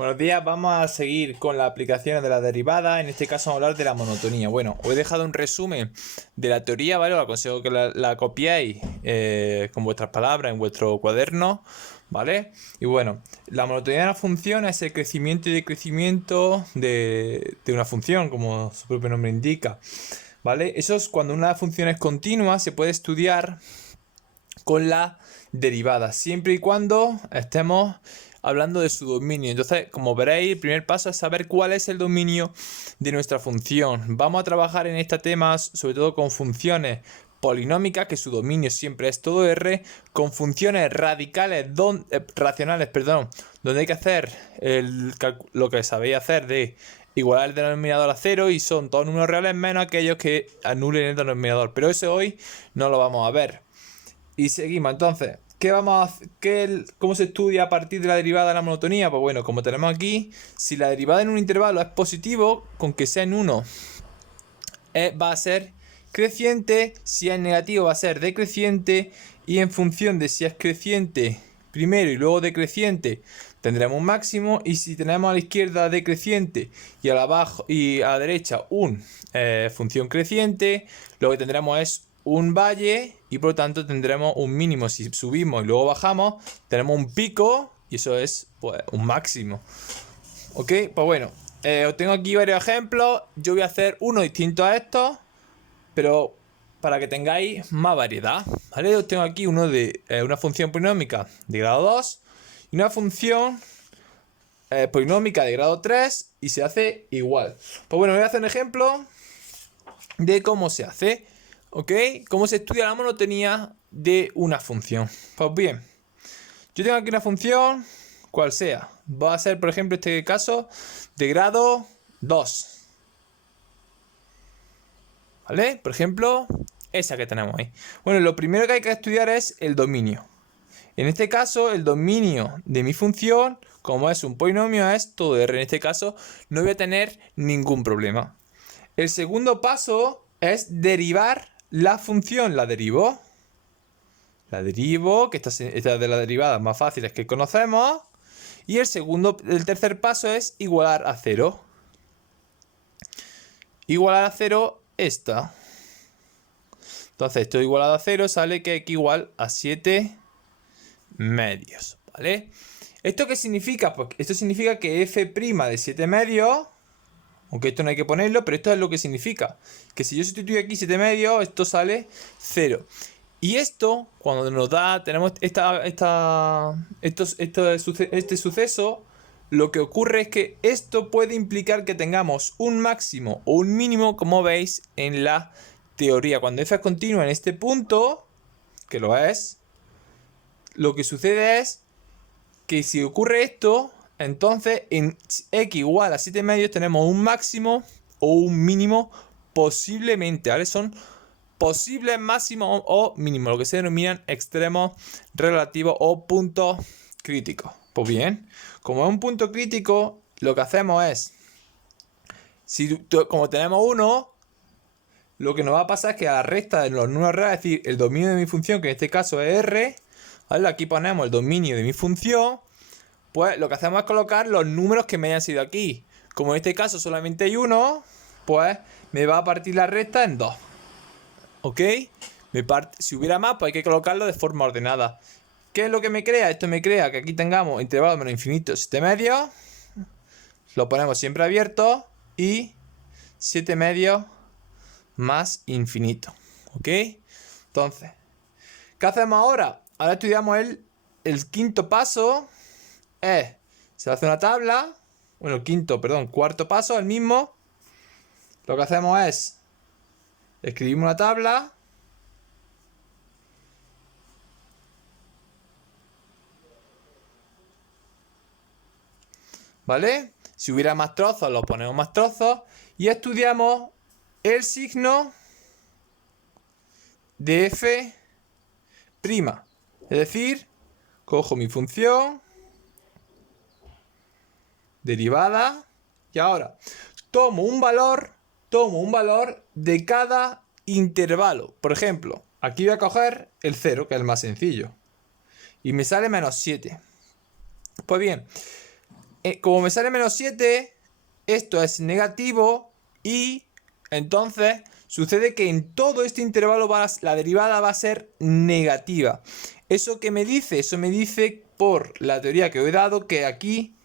Buenos días, vamos a seguir con las aplicaciones de la derivada. En este caso vamos a hablar de la monotonía. Bueno, os he dejado un resumen de la teoría, ¿vale? Os aconsejo que la copiéis con vuestras palabras en vuestro cuaderno, ¿vale? Y bueno, la monotonía de una función es el crecimiento y decrecimiento de una función, como su propio nombre indica, ¿vale? Eso es cuando una función es continua, se puede estudiar con la derivada, siempre y cuando estemos hablando de su dominio. Entonces, como veréis, el primer paso es saber cuál es el dominio de nuestra función. Vamos a trabajar en este tema sobre todo con funciones polinómicas, que su dominio siempre es todo R, con funciones racionales, donde hay que hacer lo que sabéis hacer de igualar el denominador a 0 y son todos números reales menos aquellos que anulen el denominador. Pero eso hoy no lo vamos a ver. Y seguimos, entonces, ¿cómo se estudia a partir de la derivada de la monotonía? Pues bueno, como tenemos aquí, si la derivada en un intervalo es positivo, con que sea en 1, va a ser creciente, si es negativo va a ser decreciente, y en función de si es creciente primero y luego decreciente, tendremos un máximo, y si tenemos a la izquierda decreciente y a la derecha un función creciente, lo que tendremos es un valle y por lo tanto tendremos un mínimo. Si subimos y luego bajamos, tenemos un pico y eso es pues un máximo. Ok, pues bueno, os tengo aquí varios ejemplos. Yo voy a hacer uno distinto a estos, pero para que tengáis más variedad, ¿vale? Os tengo aquí uno de una función polinómica de grado 2 y una función polinómica de grado 3 y se hace igual. Pues bueno, voy a hacer un ejemplo de cómo se hace. ¿Ok? ¿Cómo se estudia la monotonía de una función? Pues bien, yo tengo aquí una función, cual sea. Va a ser, por ejemplo, este caso, de grado 2. ¿Vale? Por ejemplo, esa que tenemos ahí. Bueno, lo primero que hay que estudiar es el dominio. En este caso, el dominio de mi función, como es un polinomio, es todo R. En este caso, no voy a tener ningún problema. El segundo paso es derivar la función. La derivo, que esta es de las derivadas más fáciles que conocemos. Y el tercer paso es igualar a 0. Igualar a 0 esta. Entonces esto igualado a 0 sale que x igual a 7 medios. ¿Vale? ¿Esto qué significa? Pues esto significa que f' de 7 medios, aunque esto no hay que ponerlo, pero esto es lo que significa. Que si yo sustituyo aquí 7 medios, esto sale 0. Y esto, cuando nos da, tenemos este suceso, lo que ocurre es que esto puede implicar que tengamos un máximo o un mínimo, como veis en la teoría. Cuando f es continua en este punto, que lo es, lo que sucede es que si ocurre esto, entonces en x igual a 7 medios tenemos un máximo o un mínimo posiblemente, ¿vale? Son posibles máximos o mínimos, lo que se denominan extremos relativos o puntos críticos. Pues bien, como es un punto crítico, lo que hacemos es, como tenemos uno, lo que nos va a pasar es que a la recta de los números reales, es decir, el dominio de mi función, que en este caso es R, ¿vale? Aquí ponemos el dominio de mi función, pues lo que hacemos es colocar los números que me hayan sido aquí. Como en este caso solamente hay uno, pues me va a partir la recta en 2. ¿Ok? Si hubiera más, pues hay que colocarlo de forma ordenada. ¿Qué es lo que me crea? Esto me crea que aquí tengamos intervalo menos infinito 7 medios. Lo ponemos siempre abierto. Y 7 medios más infinito. ¿Ok? Entonces, ¿qué hacemos ahora? Ahora estudiamos el quinto paso. Se hace una tabla. Bueno, cuarto paso, el mismo. Lo que hacemos es escribimos una tabla. ¿Vale? Si hubiera más trozos, los ponemos más trozos. Y estudiamos el signo de f'. Es decir, cojo mi función derivada. Y ahora tomo un valor de cada intervalo. Por ejemplo, aquí voy a coger el 0, que es el más sencillo. Y me sale menos 7. Pues bien, como me sale menos 7, esto es negativo y entonces sucede que en todo este intervalo la derivada va a ser negativa. ¿Eso qué me dice? Eso me dice, por la teoría que os he dado, que aquí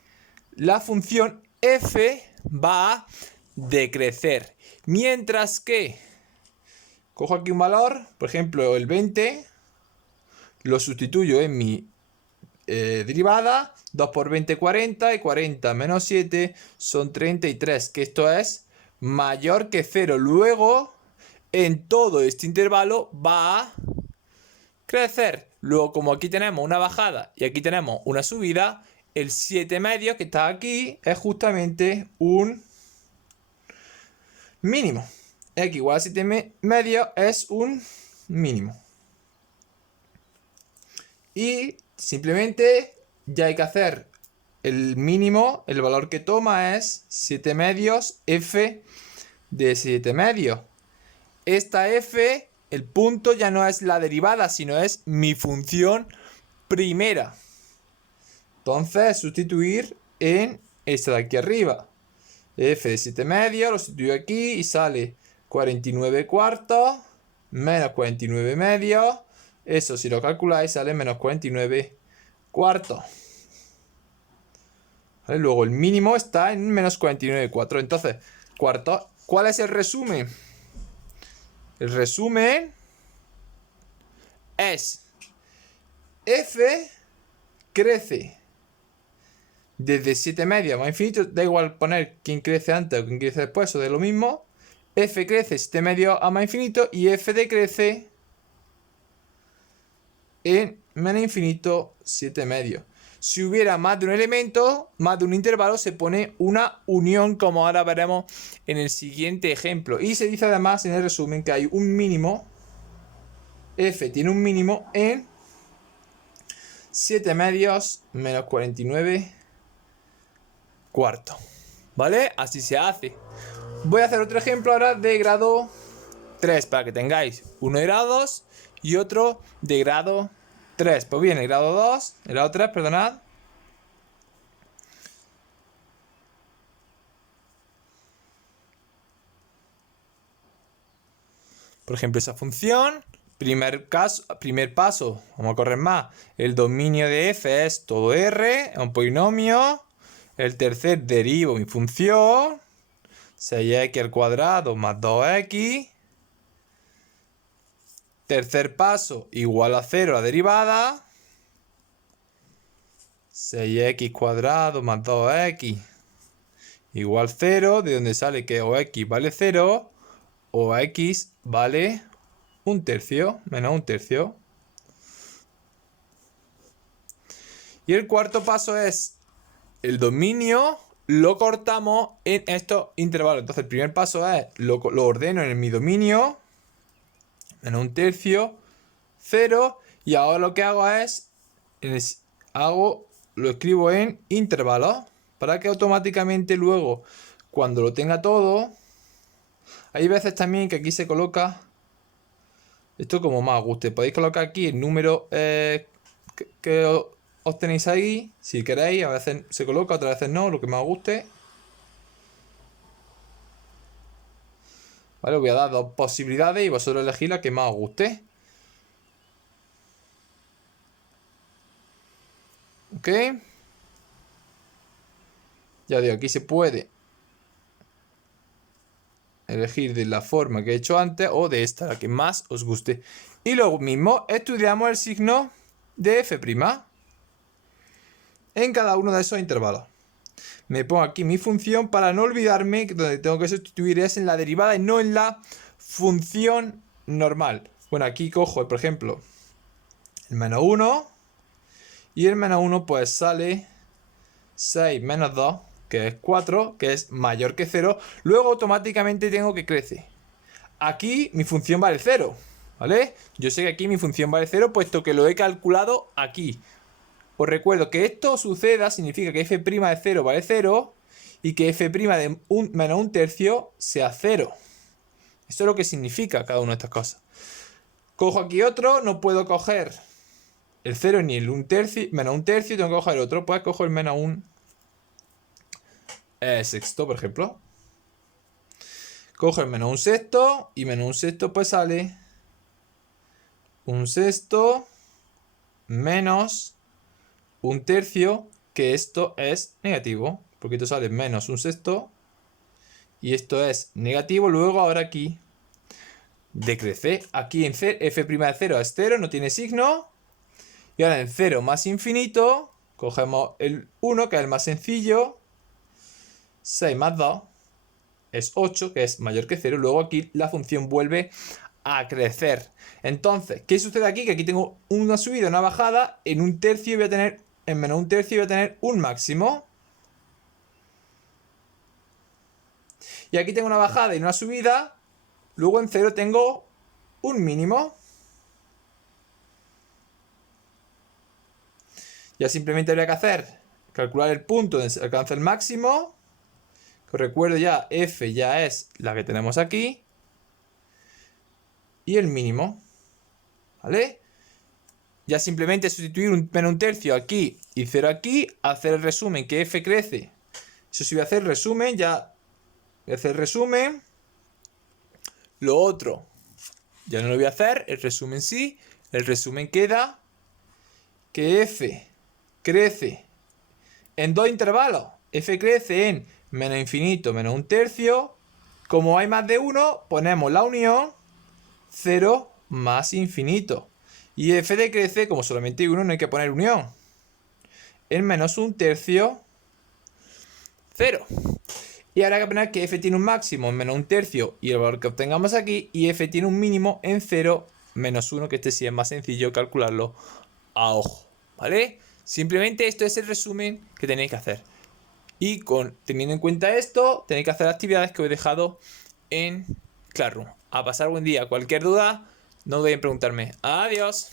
la función f va a decrecer. Mientras que, cojo aquí un valor, por ejemplo el 20, lo sustituyo en mi derivada, 2 por 20, 40, y 40 menos 7 son 33, que esto es mayor que 0. Luego, en todo este intervalo va a crecer. Luego, como aquí tenemos una bajada y aquí tenemos una subida, el 7 medios que está aquí es justamente un mínimo. X igual a 7 medios es un mínimo. Y simplemente ya hay que hacer el mínimo, el valor que toma es 7 medios f de 7 medios. Esta f, el punto ya no es la derivada, sino es mi función primera. Entonces, sustituir en esta de aquí arriba. F de 7 medios, lo sustituyo aquí y sale 49 cuartos menos 49 medios. Eso, si lo calculáis, sale menos 49 cuartos. ¿Vale? Luego el mínimo está en menos 49 cuartos. Entonces, cuartos. ¿Cuál es el resumen? El resumen es f crece desde 7 medios más infinito. Da igual poner quién crece antes o quién crece después, o de lo mismo. F crece 7 medios a más infinito y f decrece en menos infinito 7 medios. Si hubiera más de un elemento, más de un intervalo, se pone una unión, como ahora veremos en el siguiente ejemplo. Y se dice además en el resumen que hay un mínimo, f tiene un mínimo en 7 medios menos 49 cuartos. ¿Vale? Así se hace. Voy a hacer otro ejemplo ahora de grado 3 para que tengáis uno de grado 2 y otro de grado 3. Pues bien, el grado 2, el grado 3, perdonad. Por ejemplo, esa función, primer paso, vamos a correr más. El dominio de f es todo r, es un polinomio. El tercer, derivo mi función, 6x al cuadrado más 2x. Tercer paso, igual a 0 la derivada. 6x cuadrado más 2x igual 0, de donde sale que o x vale 0 o x vale un tercio, menos un tercio. Y el cuarto paso es el dominio, lo cortamos en estos intervalos. Entonces el primer paso es, lo ordeno en mi dominio, menos un tercio, 0, y ahora lo que hago es, lo escribo en intervalos, para que automáticamente luego, cuando lo tenga todo, hay veces también que aquí se coloca, esto como más guste, podéis colocar aquí el número que os tenéis ahí, si queréis, a veces se coloca, otras veces no, lo que más os guste. Vale, os voy a dar dos posibilidades y vosotros elegís la que más os guste. ¿Ok? Ya digo, aquí se puede elegir de la forma que he hecho antes o de esta, la que más os guste. Y luego mismo estudiamos el signo de f' en cada uno de esos intervalos. Me pongo aquí mi función para no olvidarme que donde tengo que sustituir es en la derivada y no en la función normal. Bueno, aquí cojo, por ejemplo, el menos 1 y el menos 1 pues sale 6 menos 2, que es 4, que es mayor que 0. Luego automáticamente tengo que crece. Aquí mi función vale 0, ¿vale? Yo sé que aquí mi función vale 0 puesto que lo he calculado aquí. Os recuerdo que esto suceda significa que f' de 0 vale 0 y que f' de menos un tercio sea 0. Esto es lo que significa cada una de estas cosas. Cojo aquí otro, no puedo coger el 0 ni el menos un tercio, tengo que coger otro, pues cojo el menos un sexto, por ejemplo. Cojo el menos un sexto y menos un sexto pues sale un sexto menos un tercio, que esto es negativo, porque esto sale menos un sexto y esto es negativo. Luego ahora aquí decrece. Aquí en f' de 0 es 0, no tiene signo. Y ahora en 0 más infinito, cogemos el 1, que es el más sencillo. 6 más 2 es 8, que es mayor que 0. Luego aquí la función vuelve a crecer. Entonces, ¿qué sucede aquí? Que aquí tengo una subida, una bajada. En un tercio voy a tener, en menos un tercio voy a tener un máximo. Y aquí tengo una bajada y una subida. Luego en 0 tengo un mínimo. Ya simplemente habría que hacer, calcular el punto donde se alcanza el máximo. Que os recuerdo ya, f ya es la que tenemos aquí. Y el mínimo. ¿Vale? Ya simplemente sustituir un menos un tercio aquí y 0 aquí. Hacer el resumen, que f crece. Eso sí voy a hacer el resumen, ya voy a hacer el resumen. Lo otro, ya no lo voy a hacer, el resumen sí. El resumen queda que f crece en dos intervalos. F crece en menos infinito menos un tercio. Como hay más de 1, ponemos la unión 0 más infinito. Y f decrece, como solamente hay 1, no hay que poner unión. En menos un tercio 0. Y ahora hay que poner que f tiene un máximo en menos un tercio y el valor que obtengamos aquí. Y f tiene un mínimo en 0 menos 1, que este sí es más sencillo calcularlo a ojo. ¿Vale? Simplemente esto es el resumen que tenéis que hacer. Y teniendo en cuenta esto, tenéis que hacer las actividades que os he dejado en Classroom. A pasar buen día. Cualquier duda, no duden en preguntarme. Adiós.